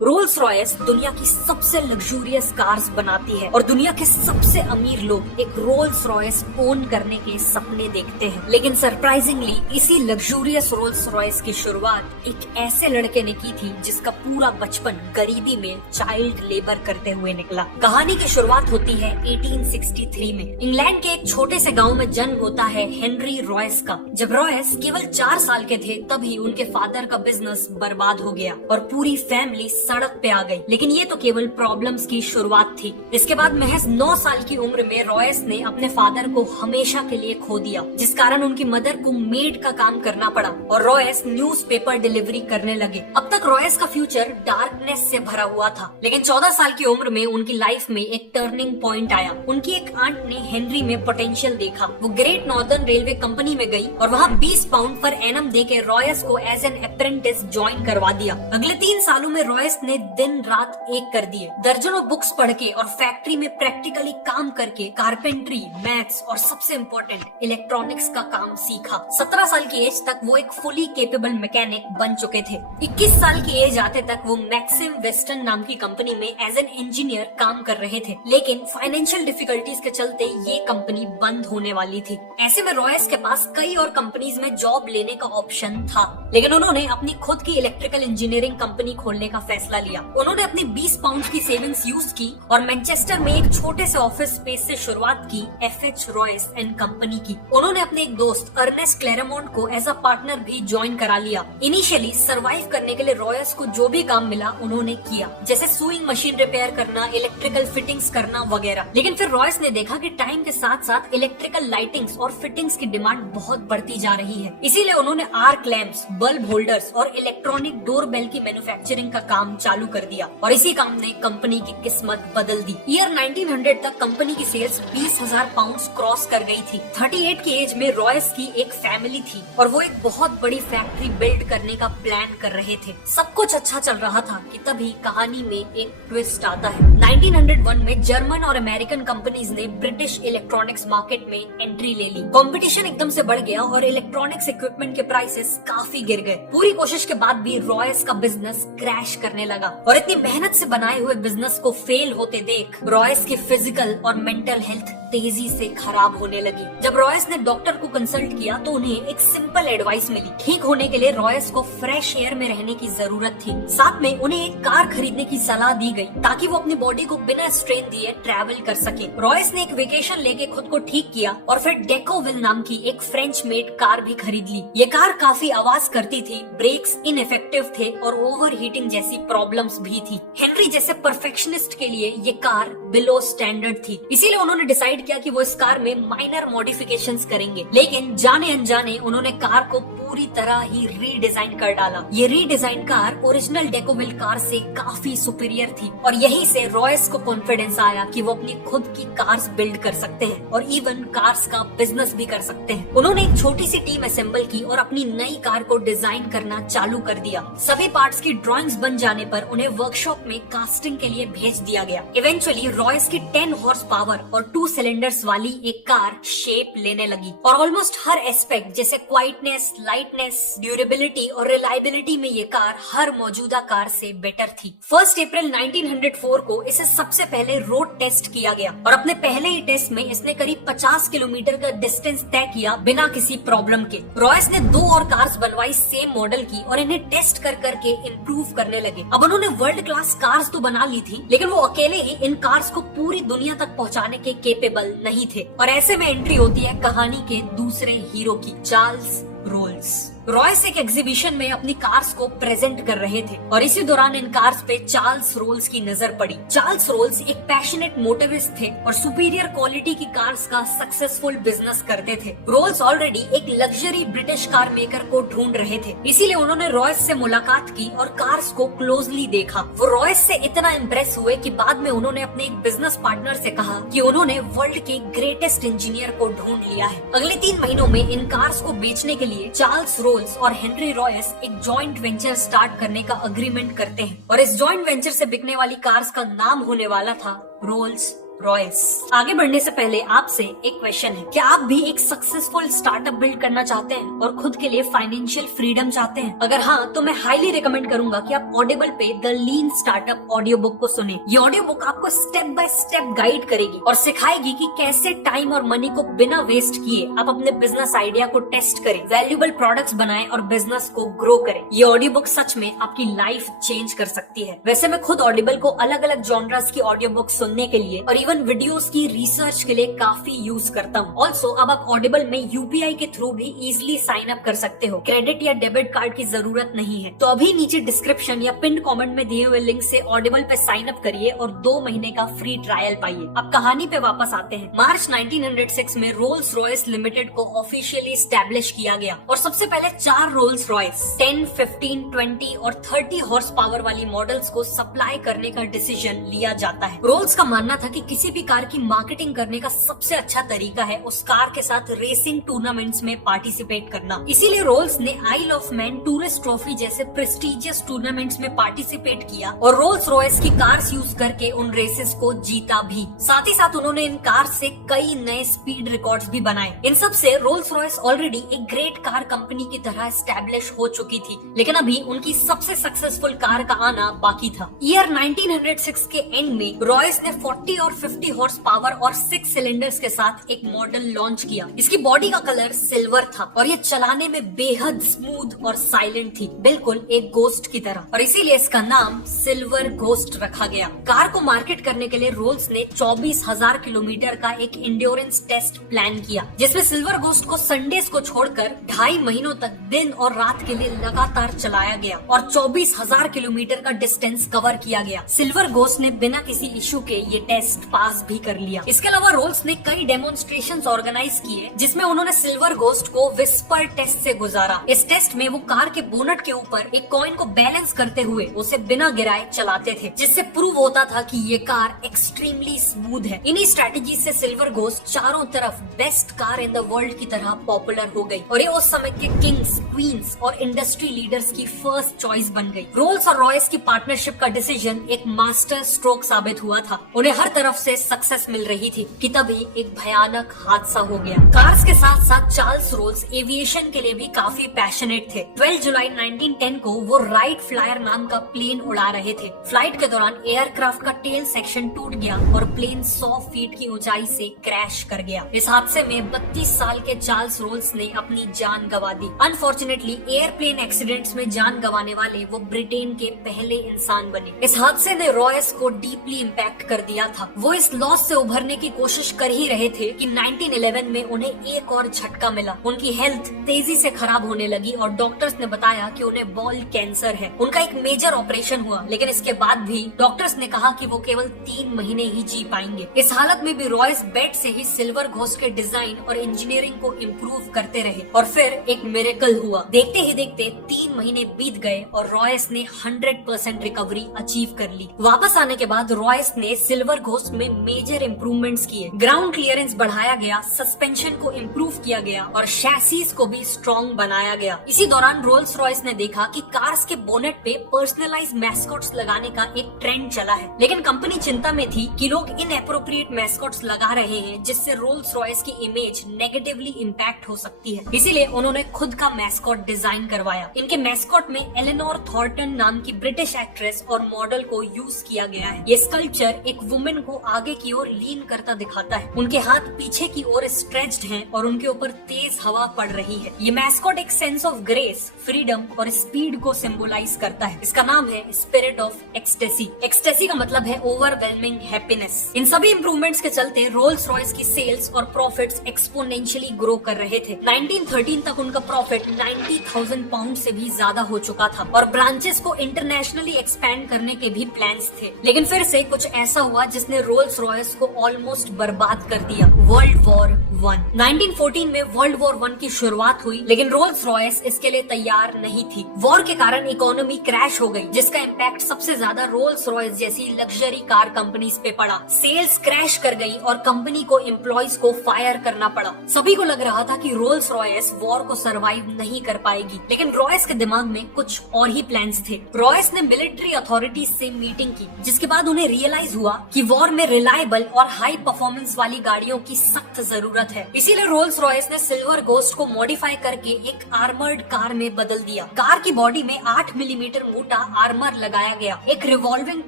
Rolls Royce दुनिया की सबसे लग्जूरियस कार्स बनाती है और दुनिया के सबसे अमीर लोग एक रोल्स रॉयस ओन करने के सपने देखते हैं। लेकिन सरप्राइजिंगली इसी लग्जूरियस रोल्स रॉयस की शुरुआत एक ऐसे लड़के ने की थी जिसका पूरा बचपन गरीबी में चाइल्ड लेबर करते हुए निकला। कहानी की शुरुआत होती है 1863 में। इंग्लैंड के एक छोटे से गाँव में जन्म होता है हेनरी रॉयस का। जब रॉयस केवल 4 साल के थे तभी उनके फादर का बिजनेस बर्बाद हो गया और पूरी फैमिली सड़क पे आ गई। लेकिन ये तो केवल प्रॉब्लम्स की शुरुआत थी। इसके बाद महज 9 साल की उम्र में रॉयस ने अपने फादर को हमेशा के लिए खो दिया, जिस कारण उनकी मदर को मेड का काम करना पड़ा और रॉयस न्यूज़पेपर डिलीवरी करने लगे। अब तक रॉयस का फ्यूचर डार्कनेस से भरा हुआ था, लेकिन 14 साल की उम्र में उनकी लाइफ में एक टर्निंग पॉइंट आया। उनकी एक आंट ने हेनरी में पोटेंशियल देखा। वो ग्रेट नॉर्दर्न रेलवे कंपनी में गई और वहाँ 20 पाउंड पर एनम देके रॉयस को एज एन अप्रेंटिस ज्वाइन करवा दिया। अगले 3 सालों में रॉयस ने दिन रात एक कर दिए। दर्जनों बुक्स पढ़ के और फैक्ट्री में प्रैक्टिकली काम करके कारपेंट्री, मैथ्स और सबसे इम्पोर्टेंट इलेक्ट्रॉनिक्स का काम सीखा। 17 साल की एज तक वो एक फुली केपेबल मैकेनिक बन चुके थे। 21 साल की एज आते तक वो मैक्सिम वेस्टर्न नाम की कंपनी में एज एन इंजीनियर काम कर रहे थे। लेकिन फाइनेंशियल डिफिकल्टीज के चलते ये कंपनी बंद होने वाली थी। ऐसे में रॉयस के पास कई और कंपनीज में जॉब लेने का ऑप्शन था, लेकिन उन्होंने अपनी खुद की इलेक्ट्रिकल इंजीनियरिंग कंपनी खोलने का फैसला लिया। उन्होंने अपनी 20 पाउंड की सेविंग्स यूज की और मैनचेस्टर में एक छोटे से ऑफिस स्पेस से शुरुआत की FH रॉयस एंड कंपनी की। उन्होंने अपने एक दोस्त अर्नेस्ट क्लेरेमोंट को एज अ पार्टनर भी ज्वाइन करा लिया। इनिशियली सर्वाइव करने के लिए रॉयस को जो भी काम मिला उन्होंने किया, जैसे सुइंग मशीन रिपेयर करना, इलेक्ट्रिकल फिटिंग्स करना वगैरह। लेकिन फिर रॉयस ने देखा कि टाइम के साथ साथ इलेक्ट्रिकल लाइटिंग्स और फिटिंग्स की डिमांड बहुत बढ़ती जा रही है। इसीलिए उन्होंने आर्क लैंप्स, बल्ब होल्डर्स और इलेक्ट्रॉनिक डोरबेल की मैन्युफैक्चरिंग का काम चालू कर दिया और इसी काम ने कंपनी की किस्मत बदल दी। ईयर 1900 तक कंपनी की सेल्स 20,000 पाउंड क्रॉस कर गई थी। 38 की एज में रॉयस की एक फैमिली थी और वो एक बहुत बड़ी फैक्ट्री बिल्ड करने का प्लान कर रहे थे। सब कुछ अच्छा चल रहा था कि तभी कहानी में एक ट्विस्ट आता है। 1901 में जर्मन और अमेरिकन कंपनीज ने ब्रिटिश इलेक्ट्रॉनिक्स मार्केट में एंट्री ले ली। कंपटीशन एकदम से बढ़ गया और इलेक्ट्रॉनिक्स इक्विपमेंट के प्राइसेस काफी गिर गए। पूरी कोशिश के बाद भी रॉयस का बिजनेस क्रैश करने लगा और इतनी मेहनत से बनाए हुए बिजनेस को फेल होते देख रॉयस की फिजिकल और मेंटल हेल्थ तेजी से खराब होने लगी। जब रॉयस ने डॉक्टर को कंसल्ट किया तो उन्हें एक सिंपल एडवाइस मिली। ठीक होने के लिए रॉयस को फ्रेश एयर में रहने की जरूरत थी। साथ में उन्हें एक कार खरीदने की सलाह दी गई ताकि वो अपनी बॉडी को बिना स्ट्रेन दिए ट्रैवल कर सके। रॉयस ने एक वेकेशन लेके खुद को ठीक किया और फिर डेकोविल नाम की एक फ्रेंच मेड कार भी खरीद ली। ये कार काफी आवाज करती थी, ब्रेक्स इनइफेक्टिव थे और ओवर हीटिंग जैसी प्रॉब्लम्स भी थी। हेनरी जैसे परफेक्शनिस्ट के लिए ये कार बिलो स्टैंडर्ड थी, इसीलिए उन्होंने डिसाइड किया कि वो इस कार में माइनर मॉडिफिकेशंस करेंगे। लेकिन जाने अनजाने उन्होंने कार को पूरी तरह ही रीडिजाइन कर डाला। ये रीडिजाइन कार ओरिजिनल डेकोविल कार से काफी सुपीरियर थी और यहीं से रॉयस को कॉन्फिडेंस आया कि वो अपनी खुद की कार्स बिल्ड कर सकते हैं और इवन कार्स का बिजनेस भी कर सकते हैं। उन्होंने एक छोटी सी टीम असेंबल की और अपनी नई कार को डिजाइन करना चालू कर दिया। सभी पार्ट्स की ड्राइंग्स बन जाने पर उन्हें वर्कशॉप में कास्टिंग के लिए भेज दिया गया। इवेंचुअली रॉयस की 10 हॉर्स पावर और 2 सिलेंडर्स वाली एक कार शेप लेने लगी और ऑलमोस्ट हर एस्पेक्ट जैसे क्वाइटनेस, लाइटनेस, ड्यूरेबिलिटी और रिलायबिलिटी में ये कार हर मौजूदा कार से बेटर थी। 1 अप्रैल 1904 को इसे सबसे पहले रोड टेस्ट किया गया और अपने पहले ही टेस्ट में इसने करीब 50 किलोमीटर का डिस्टेंस तय किया बिना किसी प्रॉब्लम के। रॉयस ने 2 और कार्स बनवाई सेम मॉडल की और इन्हें टेस्ट कर करके इम्प्रूव करने लगे। अब उन्होंने वर्ल्ड क्लास कार्स तो बना ली थी, लेकिन वो अकेले ही इन कार्स को पूरी दुनिया तक पहुंचाने के केपेबल नहीं थे और ऐसे में एंट्री होती है कहानी के दूसरे हीरो की, चार्ल्स रोल्स। रॉयस एक एग्जीबिशन में अपनी कार्स को प्रेजेंट कर रहे थे और इसी दौरान इन कार्स पे चार्ल्स रोल्स की नजर पड़ी। चार्ल्स रोल्स एक पैशनेट मोटरिस्ट थे और सुपीरियर क्वालिटी की कार्स का सक्सेसफुल बिजनेस करते थे। रोल्स ऑलरेडी एक लग्जरी ब्रिटिश कार मेकर को ढूंढ रहे थे, इसीलिए उन्होंने रॉयस से मुलाकात की और कार्स को क्लोजली देखा। वो रॉयस से इतना इम्प्रेस हुए कि बाद में उन्होंने अपने एक बिजनेस पार्टनर से कहा कि उन्होंने वर्ल्ड के ग्रेटेस्ट इंजीनियर को ढूंढ लिया है। अगले 3 महीनों में इन कार्स को बेचने के लिए चार्ल्स रोल्स और हेनरी रॉयस एक जॉइंट वेंचर स्टार्ट करने का अग्रीमेंट करते हैं और इस जॉइंट वेंचर से बिकने वाली कार्स का नाम होने वाला था रोल्स रॉयस। आगे बढ़ने से पहले आपसे एक क्वेश्चन है, क्या आप भी एक सक्सेसफुल स्टार्टअप बिल्ड करना चाहते हैं और खुद के लिए फाइनेंशियल फ्रीडम चाहते हैं? अगर हाँ, तो मैं हाईली रिकमेंड करूंगा कि आप ऑडिबल पे the lean startup audio book को सुने। ये ऑडियो बुक आपको स्टेप बाय स्टेप गाइड करेगी और सिखाएगी कि कैसे टाइम और मनी को बिना वेस्ट किए आप अपने बिजनेस आइडिया को टेस्ट करें, वैल्यूएबल प्रोडक्ट्स बनाएं और बिजनेस को ग्रो करें। ये ऑडियो बुक सच में आपकी लाइफ चेंज कर सकती है। वैसे मैं खुद ऑडिबल को अलग अलग जॉनर्स की ऑडियो बुक सुनने के लिए और इवन वीडियोस की रिसर्च के लिए काफी यूज करता हूँ। ऑल्सो अब आप ऑडिबल में यूपीआई के थ्रू भी इजिली साइन अप कर सकते हो। क्रेडिट या डेबिट कार्ड की जरूरत नहीं है। तो अभी नीचे डिस्क्रिप्शन या पिन कमेंट में दिए हुए लिंक से ऑडिबल पे साइन अप करिए और 2 महीने का फ्री ट्रायल पाइए। अब कहानी पे वापस आते हैं। मार्च 1906 में रोल्स रॉयस लिमिटेड को ऑफिशियली स्टैब्लिश किया गया और सबसे पहले 4 रोल्स रॉयस 10, 15, 20 और 30 हॉर्स पावर वाली मॉडल्स को सप्लाई करने का डिसीजन लिया जाता है। रोल्स का मानना था कि किसी भी कार की मार्केटिंग करने का सबसे अच्छा तरीका है उस कार के साथ रेसिंग टूर्नामेंट्स में पार्टिसिपेट करना। इसीलिए रोल्स ने आइल ऑफ मैन टूरिस्ट ट्रॉफी जैसे प्रेस्टिजियस टूर्नामेंट्स में पार्टिसिपेट किया और रोल्स रॉयस की कार्स यूज करके उन रेसेस को जीता भी। साथ ही साथ उन्होंने इन कार से कई नए स्पीड रिकॉर्ड्स भी बनाए। इन सब से रोल्स रॉयस ऑलरेडी एक ग्रेट कार कंपनी की तरह एस्टैब्लिश हो चुकी थी, लेकिन अभी उनकी सबसे सक्सेसफुल कार का आना बाकी था। ईयर 1906 के एंड में रॉयस ने 40 और 50 हॉर्स पावर और 6 सिलेंडर्स के साथ एक मॉडल लॉन्च किया। इसकी बॉडी का कलर सिल्वर था और ये चलाने में बेहद स्मूथ और साइलेंट थी, बिल्कुल एक गोस्ट की तरह, और इसीलिए इसका नाम सिल्वर घोस्ट रखा गया। कार को मार्केट करने के लिए रोल्स ने 24,000 किलोमीटर का एक इंड्योरेंस टेस्ट प्लान किया, जिसमें सिल्वर घोस्ट को संडेज को छोड़कर 2.5 महीनों तक दिन और रात के लिए लगातार चलाया गया और 24,000 किलोमीटर का डिस्टेंस कवर किया गया। सिल्वर घोस्ट ने बिना किसी इशू के ये टेस्ट पास भी कर लिया। इसके अलावा रोल्स ने कई डेमोन्स्ट्रेशंस ऑर्गेनाइज किए, जिसमें उन्होंने सिल्वर घोस्ट को विस्पर टेस्ट से गुजारा। इस टेस्ट में वो कार के बोनट के ऊपर एक कॉइन को बैलेंस करते हुए उसे बिना गिराए चलाते थे, जिससे प्रूव होता था कि ये कार एक्सट्रीमली स्मूथ है। इन्हीं स्ट्रेटेजी से सिल्वर घोस्ट चारों तरफ best car in the world की तरह पॉपुलर हो गई और ये उस समय के किंग्स, क्वींस और इंडस्ट्री लीडर्स की फर्स्ट चॉइस बन गई। रोल्स और रॉयस की पार्टनरशिप का डिसीजन एक मास्टर स्ट्रोक साबित हुआ था। उन्हें हर तरफ से सक्सेस मिल रही थी कि तभी एक भयानक हादसा हो गया। कार्स के साथ साथ चार्ल्स रोल्स एविएशन के लिए भी काफी पैशनेट थे। 12 जुलाई 1910 को वो राइट फ्लायर नाम का प्लेन उड़ा रहे थे। फ्लाइट के दौरान एयरक्राफ्ट का टेल सेक्शन टूट गया और प्लेन 100 फीट की ऊंचाई से क्रैश कर गया। इस हादसे में 32 साल के चार्ल्स रोल्स ने अपनी जान गंवा दी। अनफॉर्चुनेटली एयरप्लेन एक्सीडेंट्स में जान गंवाने वाले वो ब्रिटेन के पहले इंसान बने। इस हादसे ने रॉयस को डीपली इम्पैक्ट कर दिया था। वो इस लॉस से उभरने की कोशिश कर ही रहे थे कि 1911 में उन्हें एक और झटका मिला। उनकी हेल्थ तेजी से खराब होने लगी और डॉक्टर्स ने बताया कि उन्हें बॉल कैंसर है। उनका एक मेजर ऑपरेशन हुआ, लेकिन इसके बाद भी डॉक्टर्स ने कहा कि वो केवल 3 महीने ही जी पाएंगे। इस हालत में भी रॉयस बेड से ही सिल्वर घोस्ट के डिजाइन और इंजीनियरिंग को इम्प्रूव करते रहे और फिर एक मिरेकल हुआ। देखते ही देखते 3 महीने बीत गए और रॉयस ने 100% रिकवरी अचीव कर ली। वापस आने के बाद रॉयस ने सिल्वर घोस्ट में मेजर इम्प्रूवमेंट्स किए। ग्राउंड क्लियरेंस बढ़ाया गया, सस्पेंशन को इम्प्रूव किया गया और शैसीज को भी स्ट्रॉन्ग बनाया गया। इसी दौरान रोल्स रॉयस ने देखा कि कार्स के बोनेट पे पर्सनलाइज मैस्कॉट्स लगाने का एक ट्रेंड चला है, लेकिन कंपनी चिंता में थी कि लोग इनएप्रोप्रिएट मैस्कॉट्स लगा रहे हैं, जिससे रोल्स रॉयस की इमेज नेगेटिवली इम्पैक्ट हो सकती है। इसीलिए उन्होंने खुद का मैस्कॉट डिजाइन करवाया। इनके मैस्कॉट में एलेनोर थॉर्टन नाम की ब्रिटिश एक्ट्रेस और मॉडल को यूज किया गया है। ये स्कल्पचर एक वुमेन को आगे की ओर लीन करता दिखाता है। उनके हाथ पीछे की ओर स्ट्रेच्ड हैं और उनके ऊपर तेज हवा पड़ रही है। ये मैस्कॉट एक सेंस ऑफ ग्रेस, फ्रीडम और स्पीड को सिंबलाइज करता है। इसका नाम है स्पिरिट ऑफ एक्सटेसी। एक्सटेसी का मतलब है ओवरवेलमिंग हैप्पीनेस। इन सभी इंप्रूवमेंट्स के चलते रोल्स रॉयस की सेल्स और प्रॉफिट्स एक्सपोनेंशियली ग्रो कर रहे थे। 1913 तक उनका प्रॉफिट 90,000 पाउंड से भी ज्यादा हो चुका था और ब्रांचेस को इंटरनेशनली एक्सपैंड करने के भी प्लान्स थे। लेकिन फिर से कुछ ऐसा हुआ जिसने रोल्स रॉयस को ऑलमोस्ट बर्बाद कर दिया। World war 1। 1914 में वर्ल्ड वॉर 1 की शुरुआत हुई, लेकिन रोल्स रॉयस इसके लिए तैयार नहीं थी। वॉर के कारण इकोनॉमी क्रैश हो गई, जिसका इम्पैक्ट सबसे ज्यादा रोल्स रॉयस जैसी लग्जरी कार कंपनीज पे पड़ा। सेल्स क्रैश कर गई और कंपनी को एम्प्लॉयज को फायर करना पड़ा। सभी को लग रहा था कि रोल्स रॉयस वॉर को सरवाइव नहीं कर पाएगी, लेकिन रॉयस के दिमाग में कुछ और ही प्लान्स थे। रॉयस ने मिलिट्री अथॉरिटीज से मीटिंग की, जिसके बाद उन्हें रियलाइज हुआ कि वॉर में रिलायबल और हाई परफॉर्मेंस वाली गाड़ियों की सख्त जरूरत है। इसीलिए रोल्स रॉयस ने सिल्वर घोस्ट को मॉडिफाई करके एक आर्मर्ड कार में बदल दिया। कार की बॉडी में 8 मिलीमीटर मोटा आर्मर लगाया गया, एक रिवॉल्विंग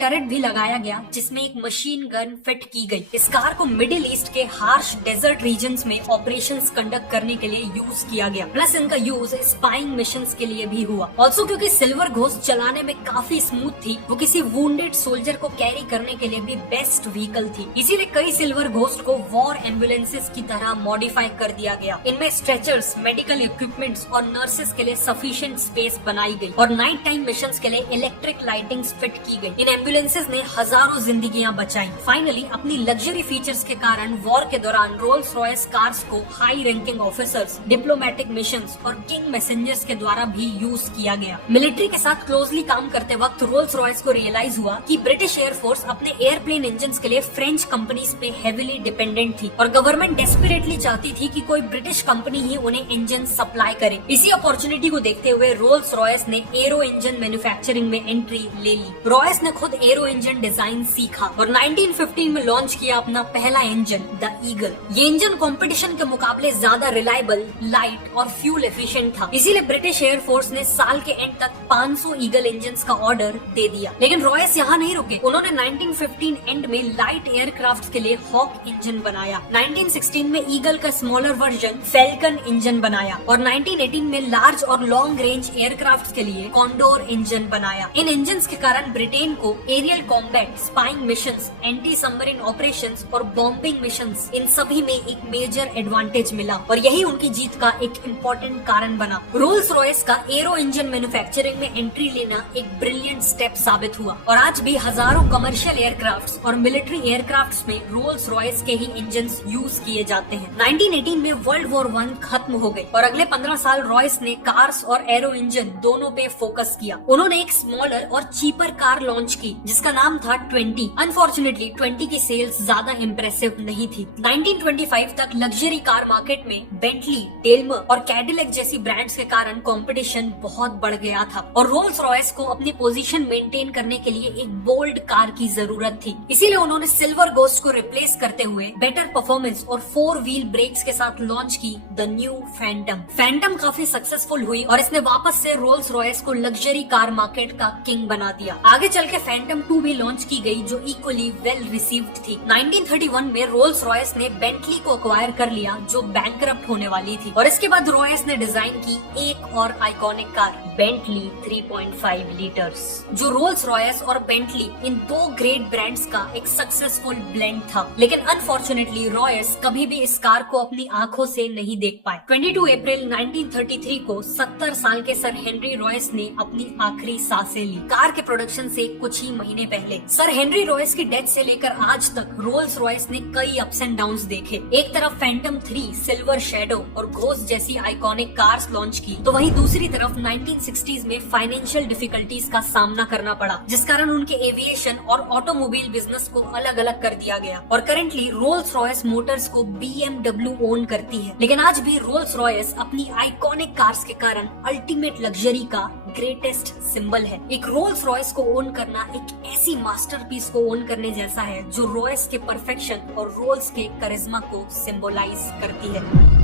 टर्रेट भी लगाया गया जिसमें एक मशीन गन फिट की गई। इस कार को मिडिल ईस्ट के हार्श डेजर्ट रीजन्स में ऑपरेशंस कंडक्ट करने के लिए यूज किया गया। प्लस इनका यूज स्पाइंग मिशंस के लिए भी हुआ। ऑल्सो क्योंकि सिल्वर घोस्ट चलाने में काफी स्मूथ थी, वो किसी वुंडेड सोल्जर को कैरी करने के लिए भी बेस्ट व्हीकल थी। इसीलिए कई सिल्वर घोस्ट को वॉर एम्बुलेंसेस की तरह मॉडिफाई कर दिया गया। इनमें स्ट्रेचर्स, मेडिकल इक्विपमेंट्स और नर्सेस के लिए सफिशिएंट स्पेस बनाई गई और नाइट टाइम मिशंस के लिए इलेक्ट्रिक लाइटिंग फिट की गई। इन एम्बुलेंसेस ने हजारों जिंदगियां बचाई। फाइनली अपनी लग्जरी फीचर्स के कारण वॉर के दौरान रोल्स रॉयस कार्स को high ranking officers, diplomatic missions और किंग मैसेंजर्स के द्वारा भी यूज किया गया। मिलिट्री के साथ क्लोजली काम करते वक्त रोल्स रॉयस को रियलाइज हुआ कि ब्रिटिश एयरफोर्स अपने एयरप्लेन इंजन्स के लिए फ्रेंच कंपनीज पे हेविली डिपेंडेंट थी और गवर्नमेंट डेस्परेटली चाहती थी कि कोई ब्रिटिश कंपनी ही उन्हें इंजन सप्लाई करे। इसी अपॉर्चुनिटी को देखते हुए रोल्स रॉयस ने एरो इंजन मैन्युफैक्चरिंग में एंट्री ले ली। रॉयस ने खुद एरो इंजन डिजाइन सीखा और 1915 में लॉन्च किया अपना पहला इंजन द ईगल। ये इंजन कंपटीशन के मुकाबले ज्यादा रिलायबल, लाइट और फ्यूल एफिशिएंट था। इसीलिए ब्रिटिश एयरफोर्स ने साल के एंड तक 500 ईगल इंजन्स का ऑर्डर दे दिया। लेकिन रॉयस यहाँ नहीं रुके। उन्होंने 1915 एंड में लाइट एयरक्राफ्ट के लिए हॉक इंजन बनाया। 1916 में ईगल का स्मॉलर वर्जन फैल्कन इंजन बनाया और 1918 में लार्ज और लॉन्ग रेंज एयरक्राफ्ट के लिए कॉन्डोर इंजन बनाया। इन इंजन्स के कारण ब्रिटेन को aerial combat, spying missions, anti submarine operations और बॉम्बिंग मिशंस, इन सभी में एक मेजर एडवांटेज मिला और यही उनकी जीत का एक इम्पोर्टेंट कारण बना। रोल्स रॉयस का एरो इंजन मैन्युफैक्चरिंग में एंट्री लेना एक ब्रिलियंट स्टेप साबित हुआ और आज भी हजारों कमर्शियल एयरक्राफ्ट्स और मिलिट्री एयरक्राफ्ट्स में रोल्स रॉयस के ही इंजन्स यूज किए जाते हैं। 1918 में वर्ल्ड वॉर 1 खत्म हो गई और अगले 15 साल रॉयस ने कार्स और एरो इंजन दोनों पे फोकस किया। उन्होंने एक स्मॉलर और चीपर कार लॉन्च की जिसका नाम था 20। अनफॉर्चुनेटली 20 की सेल्स ज्यादा इम्प्रेसिव नहीं थी। 1925 तक लग्जरी कार मार्केट में बेंटली, डेल्मर और कैडिलैक जैसी ब्रांड्स के कारण कंपटीशन बहुत बढ़ गया था और रोल्स रॉयस को अपनी पोजीशन मेंटेन करने के लिए एक बोल्ड कार की जरूरत थी। इसीलिए उन्होंने सिल्वर घोस्ट को रिप्लेस करते हुए बेटर परफॉर्मेंस और 4 व्हील ब्रेक्स के साथ लॉन्च की द न्यू फैंटम। फैंटम काफी सक्सेसफुल हुई और इसने वापस से रोल्स रॉयस को लग्जरी कार मार्केट का किंग बना दिया। आगे चल के फैंटम 2 भी लॉन्च की गई जो इक्वली वेल रिसीव्ड थी। 1931 में रोल्स रॉयस ने बेंटली को अक्वायर कर लिया जो बैंकरप्ट होने वाली थी और इसके बाद रॉयस ने डिजाइन की एक और आइकॉनिक कार बेंटली 3.5 लीटर्स, जो रोल्स रॉयस और बेंटली इन 2 ग्रेट ब्रांड्स का एक सक्सेसफुल ब्लेंड था। लेकिन अनफॉर्चुनेटली रॉयस कभी भी इस कार को अपनी आंखों से नहीं देख पाए। 22 अप्रैल 1933 को 70 साल के सर हेनरी रॉयस ने अपनी आखिरी सांसें ली। कार के प्रोडक्शन से कुछ ही महीने पहले सर हेनरी रॉयस की डेथ से लेकर आज तक रोल्स रॉयस ने कई अप्स एंड डाउन्स देखे। एक तरफ फैंटम 3, सिल्वर शैडो और घोस्ट जैसी आइकॉनिक कार्स लॉन्च की, तो वहीं दूसरी तरफ 1960s में फाइनेंशियल डिफिकल्टीज का सामना करना पड़ा जिस कारण उनके एविएशन और ऑटोमोबाइल बिजनेस को अलग अलग कर दिया गया और करेंटली रोल्स रॉयस मोटर्स को BMW ओन करती है। लेकिन आज भी रोल्स रॉयस अपनी आइकॉनिक कार्स के कारण अल्टीमेट लग्जरी का ग्रेटेस्ट सिंबल है। एक रोल्स रॉयस को ओन करना एक ऐसी मास्टरपीस को ओन करने जैसा है जो रॉयस के परफेक्शन और रोल्स के करिश्मा को सिंबलाइज करती है।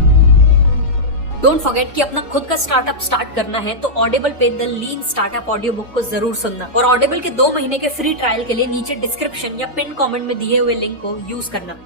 डोंट फॉरगेट कि अपना खुद का स्टार्टअप स्टार्ट करना है तो ऑडिबल पे the lean startup audio book को जरूर सुनना और ऑडिबल के 2 महीने के फ्री ट्रायल के लिए नीचे डिस्क्रिप्शन या पिन कमेंट में दिए हुए लिंक को यूज करना।